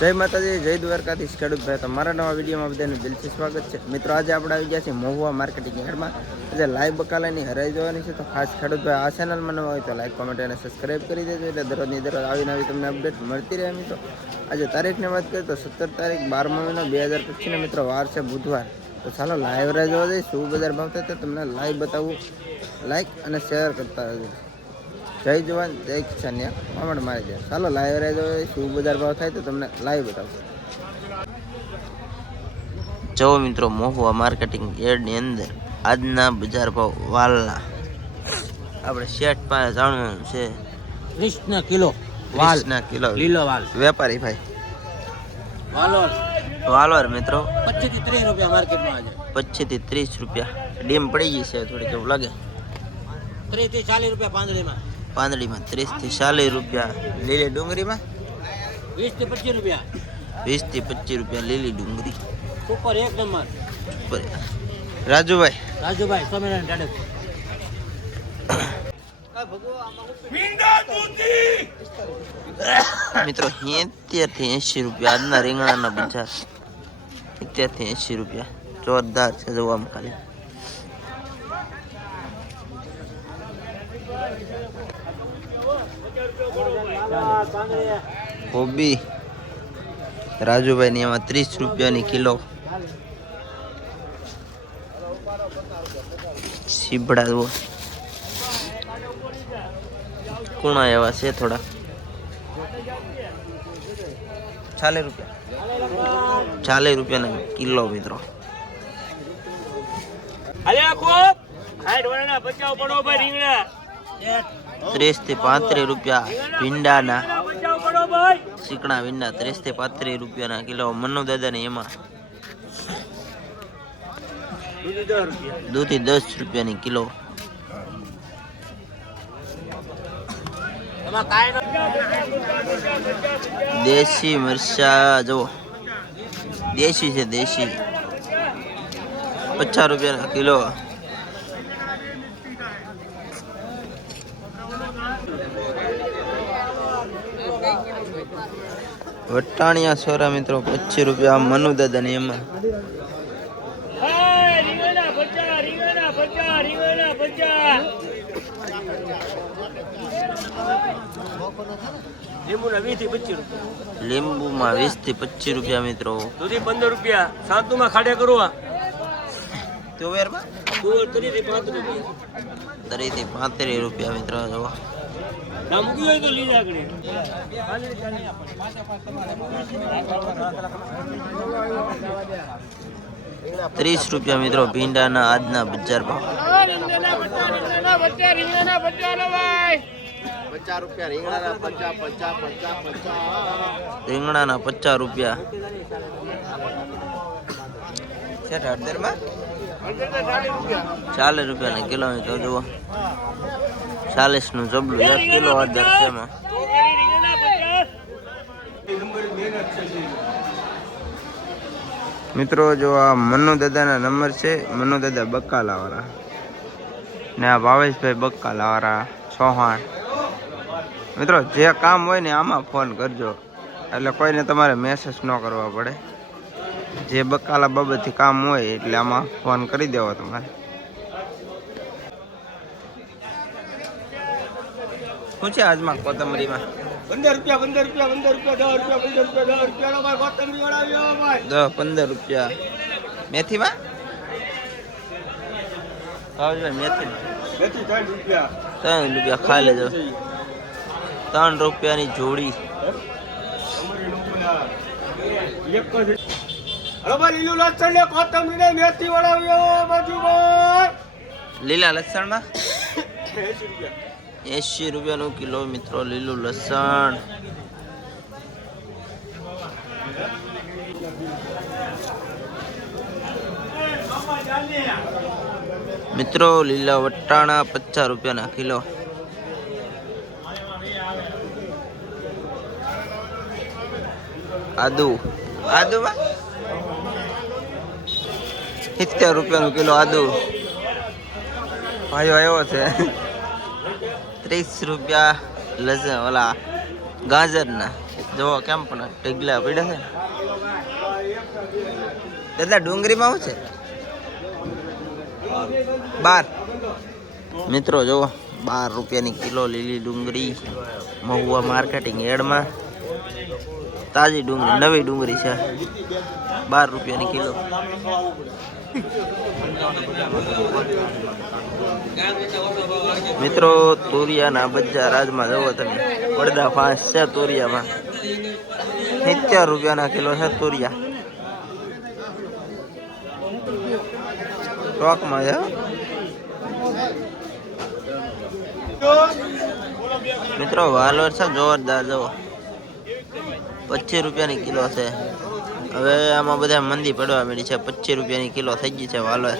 જય માતાજી, જય દ્વારકાધીશ. ખેડૂતભાઈ તમારા નવા વિડીયોમાં બધાનું દિલથી સ્વાગત છે. મિત્રો, આજે આપણે આવી ગયા છીએ મહુવા માર્કેટિંગ યાર્ડમાં. આજે લાઈવ બકાલાની હરાઈ જવાની છે. તો ખાસ ખેડૂતભાઈ આ ચેનલમાં નવા હોય તો લાઈક કોમેન્ટ અને સબસ્ક્રાઈબ કરી દેજો. એટલે દરરોજની દરરોજ આવીને આવી તમને અપડેટ મળતી રહે મિત્રો. આજે તારીખની વાત કરીએ તો સત્તર તારીખ બારમા મહિનો બે હજાર પચીસના મિત્રો, વાર છે બુધવાર. તો ચાલો લાઈવ રાહ જોવા જઈએ શું બજાર ભાવ થાય તો તમને લાઈવ બતાવું. લાઈક અને શેર કરતા રહેજો. જય જવાન જય કિસાન કોમેન્ટ મારી દે ચાલો લાઈવ રહેજો. શું બજાર ભાવ થાય તો તમને લાઈવ બતાવશું. જો મિત્રો મોહવા માર્કેટિંગ યાર્ડની અંદર આજના બજાર ભાવ વાલના. આપણે શેઠ પાસે જાણવાનું છે. વીસના કિલો વાલ. વીસના કિલો. લીલો વાલ. વેપારી ભાઈ. વાલોર. વાલોર મિત્રો. પચીસથી ત્રીસ રૂપિયા માર્કેટમાં આજે. પચીસથી ત્રીસ રૂપિયા. ડીમ પડી ગઈ છે થોડીક એવું લાગે. ત્રીસથી ચાલીસ રૂપિયા પાંદડીમાં. પાંદડીમાં ત્રીસથી ચાલીસ રૂપિયા લીલી ડુંગળીમાં? વીસથી પચીસ રૂપિયા. વીસથી પચીસ રૂપિયા લીલી ડુંગળી. સુપર એક નંબર. ઉપર રાજુભાઈ. રાજુભાઈ સ્વામિનારાયણ ટાડક મિત્રો સિત્તેરથી એંશી રૂપિયા આજના રીંગણાના બજાર સિત્તેરથી એંશી રૂપિયા. જોરદાર છે જોવામાં ખાલી. કોબી રાજુભાઈ ની એમાં ત્રીસ રૂપિયાની કિલો. સીબડા જુઓ. કુણા એવા છે થોડા. ચાલીસ રૂપિયા. ચાલીસ રૂપિયાના કિલો મિત્રો. ત્રીસથી પાંત્રીસ રૂપિયા ભીંડાના ચીકણા ભીંડા ત્રીસથી પાંત્રીસ રૂપિયાના કિલો મનુ દાદા ને એમાં. દૂધી દસ રૂપિયાની કિલો. દેશી મરચા, જુઓ. દેશી છે, દેશી. પચાસ રૂપિયાના કિલો. વટાણિયા સોરા મિત્રો પચીસ રૂપિયા મનુ દાદા ને એમાં લીંબુમાં વીસથી પચીસ રૂપિયા. મિત્રો. દૂધી પંદર રૂપિયા. સાંતુમાં ખાડે કરવા તુવેરથી પાંત્રીસ રૂપિયા. ત્રીસથી પાંત્રીસ રૂપિયા મિત્રો ના મૂકી હોય તો લીધા આગળ. ત્રીસ રૂપિયા મિત્રો ભીંડાના આજના બજાર ભાવ. રીંગણાના પચાસ રૂપિયા. ચાલીસ રૂપિયાના કિલો તો જુઓ. ચાલીસનું જબલું, એક કિલો હળદર છે એમાં મિત્રો, જો આ મનુ દાદાના નંબર છે, મનુ દાદા બકાલાવાળા ને આ ભાવેશભાઈ બકાલાવાળા ચૌહાણ. મિત્રો, જે કામ હોય ને આમાં ફોન કરજો. એટલે કોઈને તમારે મેસેજ ન કરવા પડે. જે બકાલા બાબતથી કામ હોય એટલે આમાં ફોન કરી દેવો તમારે. શું છે આજમાં કોથમરીમાં? પંદર રૂપિયા પંદર રૂપિયા પંદર રૂપિયા દસ રૂપિયા પંદર રૂપિયા દસ રૂપિયા કોથમરી વળાવ્યો ભાઈ. દસ પંદર રૂપિયા. મેથીમાં? ભાવેશભાઈ મેથી બેથી ત્રણ રૂપિયા. ત્રણ રૂપિયા ખાઈ લેજો. ત્રણ રૂપિયાની જોડી. લીલું લસણ ને એંશી રૂપિયાનું કિલો મિત્રો લીલું લસણ. મિત્રો લીલા વટાણા પચાસ રૂપિયાના કિલો. આદુ. આદુ સિત્તેર રૂપિયાનું કિલો આદુ. ભાઈઓ આવ્યો છે. ત્રીસ રૂપિયા લસણ ઓલા ગાજરના. જુઓ કેમ પણ ઢગલા પડ્યા છે. દાદા, ડુંગળીમાં શું છે? બાર. મિત્રો, જુઓ, બાર રૂપિયાની કિલો લીલી ડુંગળી મહુવા માર્કેટિંગ એડમાં. તાજી ડુંગળી, નવી ડુંગળી છે. બાર રૂપિયાની કિલો. મિત્રો, તુરિયાના બજાર રાજમાં જવો તમે. પડદા ફાંસ છે તુરિયામાં. સિત્તેર રૂપિયાના કિલો છે તુરિયા. ટોકમાં છે. મિત્રો, વાલોર છે, જોરદાર જવો પચીસ રૂપિયાની કિલો છે. હવે આમાં બધા મંદી પડવા મળી છે. પચીસ રૂપિયાની કિલો થઈ ગઈ છે વાલોર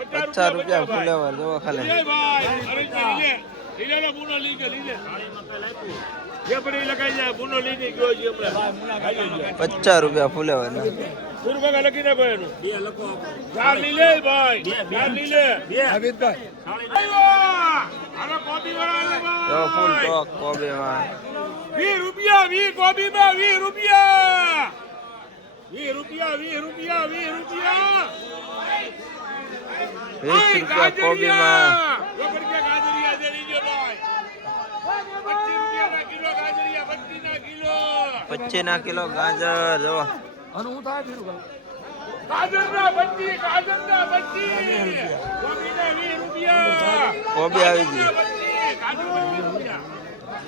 પચાસ રૂપિયા ફુલાવર જુઓ ખાલી. પચાસ રૂપિયા ફૂલે રૂપિયા પૂરું કાકા લખી નાખો એનું બે લખો ચાર લીલે ભાઈ ચાર લીલે બે હમીદભાઈ આનો કોપી વાળા જો ફૂલ ટોક કોબીમાં વીસ રૂપિયા વીસ કોબીમાં વીસ રૂપિયા વીસ રૂપિયા વીસ રૂપિયા વીસ રૂપિયા વીસ રૂપિયા કોબીમાં ગાજરિયા દે લીજો ભાઈ પચીસ રૂપિયાના કિલો ગાજરિયા પચીસના કિલો પચીસ ના કિલો ગાજર જો ગાજરના પચીસ ગાજરના પચીસ કોબીના વીસ રૂપિયા. કોબી આવી ગઈ.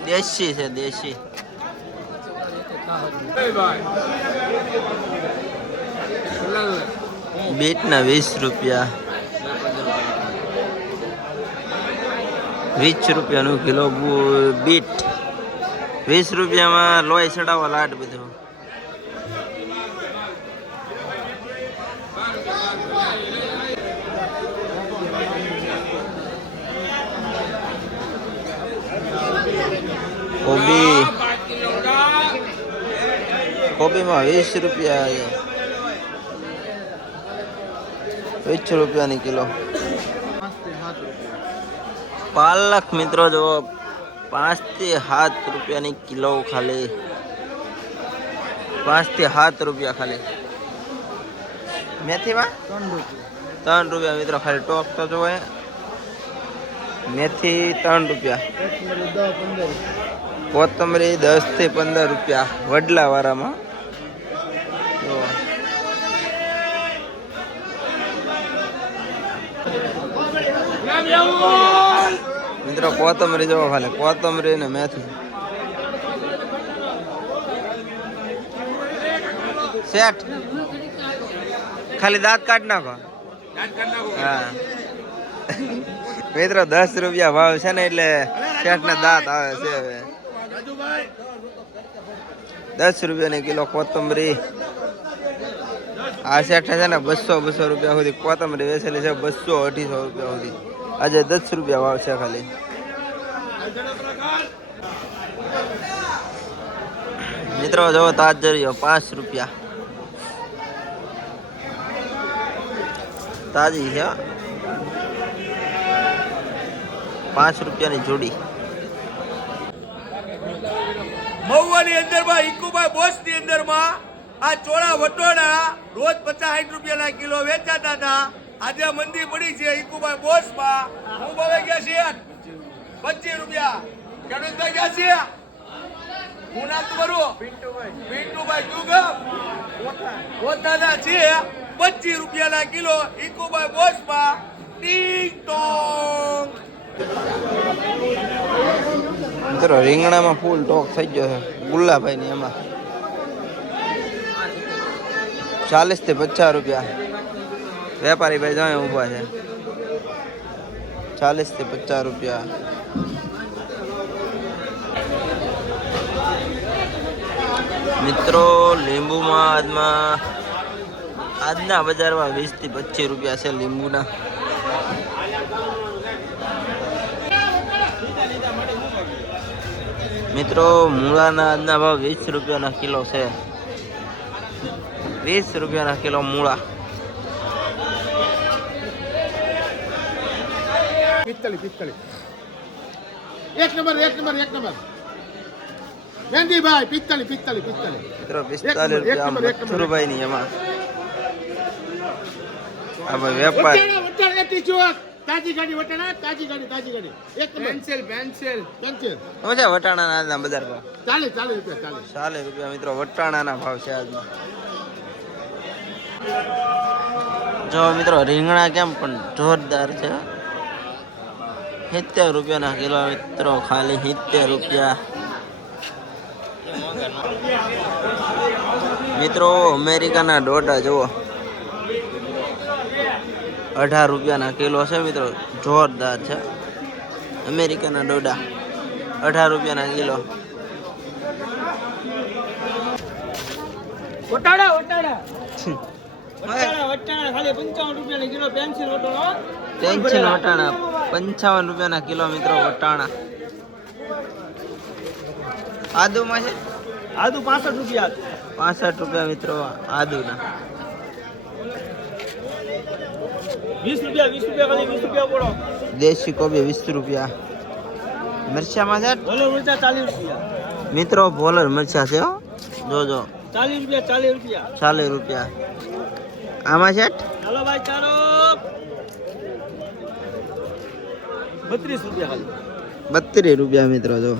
દેશી છે દેશી. બીટ ના વીસ રૂપિયા. વીસ રૂપિયાનું કિલો બુ- બીટ. વીસ રૂપિયામાં લોહી ચડાવવા લાટ બધું. કોબી. કોબીમાં વીસ રૂપિયા વીસ રૂપિયાની કિલો. પાલક મિત્રો જો પાંચથી સાત રૂપિયાની કિલો ખાલી. પાંચથી સાત રૂપિયા ખાલી. મેથીમાં? ત્રણ રૂપિયા. મિત્રો ખાલી ટોપ તો જોવે. મેથી ત્રણ રૂપિયા. કોથમરી દસથી પંદર રૂપિયા વડલા Yeah, મિત્રો, કોથમરી જોવો ખાલી. કોથમરી ને મેથી. શેઠ, ખાલી દાંત કાઢ નાખો. હા. મિત્રો, દસ રૂપિયા ભાવ છે ને એટલે શેઠ ને દાંત આવે છે હવે. દસ રૂપિયાની કિલો કોથમરી. આ શેઠ છે ને બસો બસો રૂપિયા સુધી કોથમરી વેચેલી છે, બસો અઢીસો રૂપિયા સુધી. આજે દસ રૂપિયા ભાવ છે ખાલી. મિત્રો, જો તાજરીઓ, પાંચ રૂપિયા. તાજી છે. પાંચ રૂપિયાની જોડી. મહુવાની અંદરમાં ઈકુભાઈ બોસની અંદરમાં આ ચોળા વટોડા રોજ પચાસ સાઠ રૂપિયાના કિલો વેચાતા હતા. આજે મંદી પડી છે ઈકુભાઈ બોસમાં હું ભાવે ગયા છે પચીસ રૂપિયા. ખેડૂત ભાઈ ગયા છે? હું નામ કરું પિન્ટુભાઈ તું ગમ પોતાના છે પચીસ રૂપિયાના કિલો. ઈકુભાઈ બોસમાં ટીંગ ટોંગ. મિત્રો રીંગણામાં ફૂલ ટોક થઈ ગયો છે. ગુલ્લાભાઈ ની એમાં. ચાલીસથી પચાસ રૂપિયા. વેપારી ભાઈ જાય ઊભા છે. ચાલીસથી પચાસ રૂપિયા. મિત્રો, લીંબુમાં આજમાં, આજના બજારમાં વીસથી પચીસ રૂપિયા છે લીંબુના. મિત્રો, મૂળાના આજના ભાવ વીસ રૂપિયાના કિલો છે. વીસ રૂપિયાના કિલો મૂળા. પિત્તળી પિત્તળી એક નંબર એક નંબર એક નંબર. મહેંદીભાઈ પિત્તળી પિત્તળી પિત્તળી મિત્રો પિસ્તાલીસ એક રૂપિયા નંબર, એક નંબર. મથુરભાઈ ની એમાં. આ ભાઈ વેપાર. વટાણા વટાણા તાજી ગાડી વટાણા તાજી ગાડી તાજી ગાડી. એક પેન્સિલ પેન્સિલ પેન્સિલ છે વટાણાના આજના બજાર ભાવ? ચાલીસ ચાલીસ રૂપિયા ચાલીસ. ચાલીસ રૂપિયા મિત્રો વટાણાના ભાવ છે આજના. જો મિત્રો રીંગણા કેમ પણ જોરદાર છે? સિત્તેર રૂપિયાના કિલો મિત્રો ખાલી સિત્તેર રૂપિયા. મિત્રો અમેરિકાના ડોડા જુઓ. અઢાર રૂપિયાના કિલો છે મિત્રો જોરદાર છે. અમેરિકાના ડોડા અઢાર રૂપિયાના કિલો. વટાણા વટાણા પેન્સિલ ટેન્શન વટાણા પંચાવન રૂપિયાના કિલો મિત્રો વટાણા. આદુમાં છે? આદુ પાસઠ રૂપિયા. પાસઠ રૂપિયા મિત્રો આદુના. વીસ રૂપિયા વીસ રૂપિયા ખાલી વીસ રૂપિયા પડો દેશી કોબી વીસ રૂપિયા. મરચામાં છે? ભલે મરચા ચાલીસ રૂપિયા. મિત્રો ભોલર મરચા છે હો. જોજો ચાલીસ રૂપિયા ચાલીસ રૂપિયા. ચાલીસ રૂપિયા. આમાં છે? ચાલો ભાઈ ચાલો. બત્રીસ રૂપિયા બત્રીસ રૂપિયા મિત્રો જો.